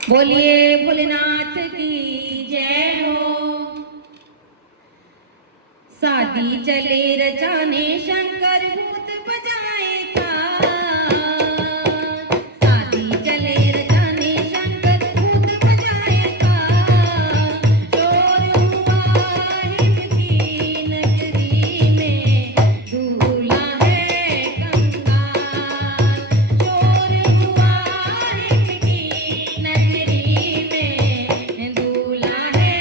बोलिए भोलेनाथ की जय हो। शादी चले रचाने शंकर भूत बजाए ताल। शादी चले रचाने शंकर भूत बजाए ताल। शोर हुआ हिम की नगरी में, दूल्हा है कंगाल। शोर हुआ हिम की नगरी में, दूल्हा है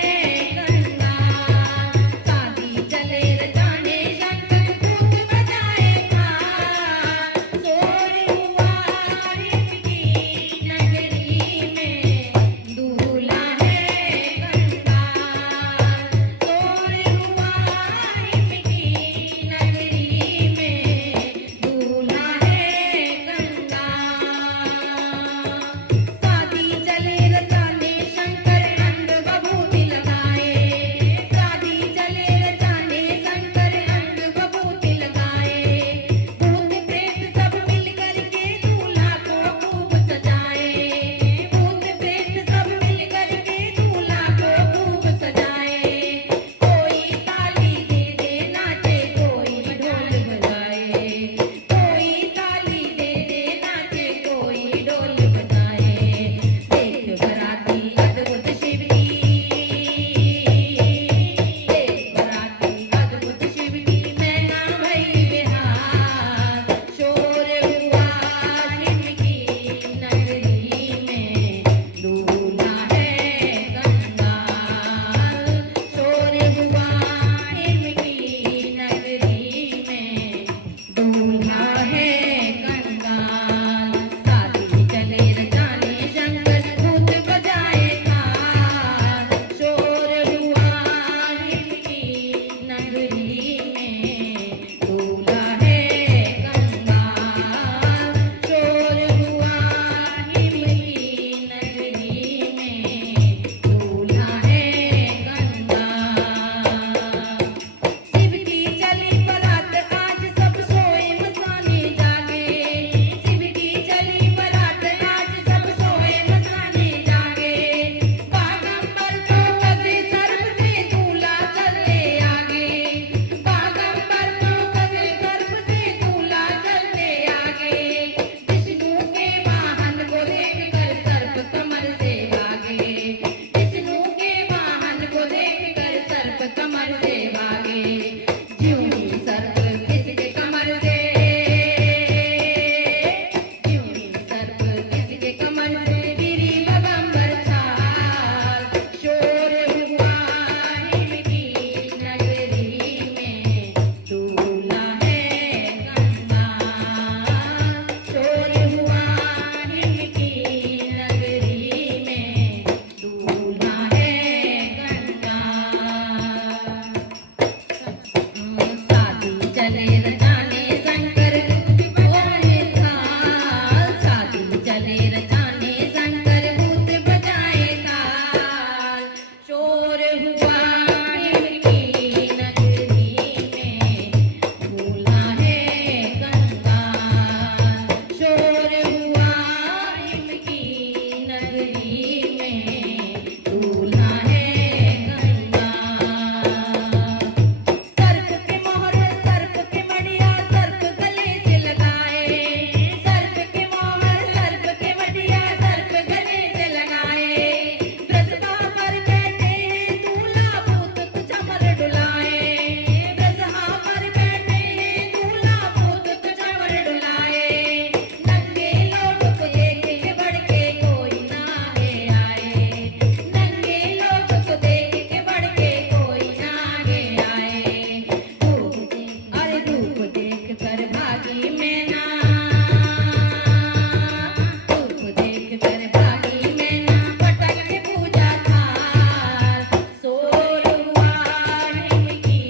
कंगाल। शादी चले रचाने शंकर भूत बजाए ताल। शोर हुआ हिम की नगरी में, दूल्हा है कंगाल। शोर हुआ हिम की नगरी में, दूल्हा है कंगाल। शादी चले रचाने शंकर अंग बभूति लगाए। शादी चले रचाने शंकर अंग बभूति लगाए। भूत प्रेत सब मिल करके दूल्हा को खूब सजाए। भूत प्रेत सब मिल करके दूल्हा को खूब सजाए। कोई ताली दे दे नाचे, कोई ढोल बजाए। कोई ताली दे दे नाचे, कोई ढोल बजाए। देख बराती अद्भुत शिव की, देख बराती अद्भुत शिव की, मैना भई बेहाल। शोर हुआ हिम की नगरी में, दूल्हा है कंगाल। शोर हुआ हिम की नगरी में, दूल्हा है कंगाल। शादी चले रचाने शंकर भूत बजाए ताल। शोर हुआ हिम की नगरी में, दूल्हा है कंगाल। शोर हुआ हिम की नगरी में, दूल्हा है कंगाल। शिव की चली बरात आज सब सोए मस्ताने जागे। शिव की चली बरात आज सब सोए मस्ताने जागे। बागंबर तो कदे सर्प से दूल्हा चले आगे। बागंबर तो कदे सर्प से दूल्हा चले आगे। विष्णु के वाहन को देख कर सर्प कमर से भागे। विष्णु के वाहन को देख कर सर्प कमर से भागे। ज्यों ही सर्प किसके कमर से, ज्यों ही सर्प किसके कमर से, गिरी बगंबर छाल। शोर हुआ हिम की नगरी में, दूल्हा है कंगाल। शोर हुआ हिम की नगरी में, दूल्हा है कंगाल। शादी चले रचाने शंकर भूत बजाए ताल। शादी चले रचाने शंकर भूत बजाए ताल। शोर हुआ हिम की नगरी में, दूल्हा है कंगाल। शोर हुआ हिम की नगरी में, दूल्हा है कंगाल। सर्प के मोहर सर्प के मडिया सर्प गले से लगाए। सर्प के मोहर सर्प के मडिया सर्प गले से लगाए। ब्रजहा पर बैठे हैं दूल्हा भूत चमर डुलाए। ब्रजहा पर बैठे हैं दूल्हा भूत चमर डुलाए। नंगे लोग को देख के बढ़ के कोई ना आगे आए। नंगे लोग को देख के बढ़ के कोई ना आगे आए। अरे धूप देख कर भागी मैना, धूप देख कर भागी मैना, पटक के पूजा थाल। शोर हुआ हिम की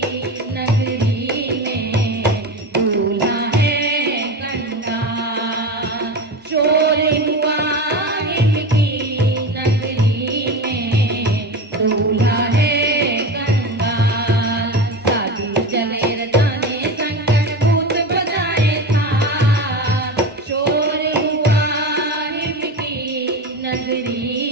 नगरी में, दूल्हा है कंगाल। शोर हुआ हिम की नगरी में, दूल्हा है कंगाल। शादी चले रचाने शंकर भूत बजाए ताल। शोर हुआ हिम की नगरी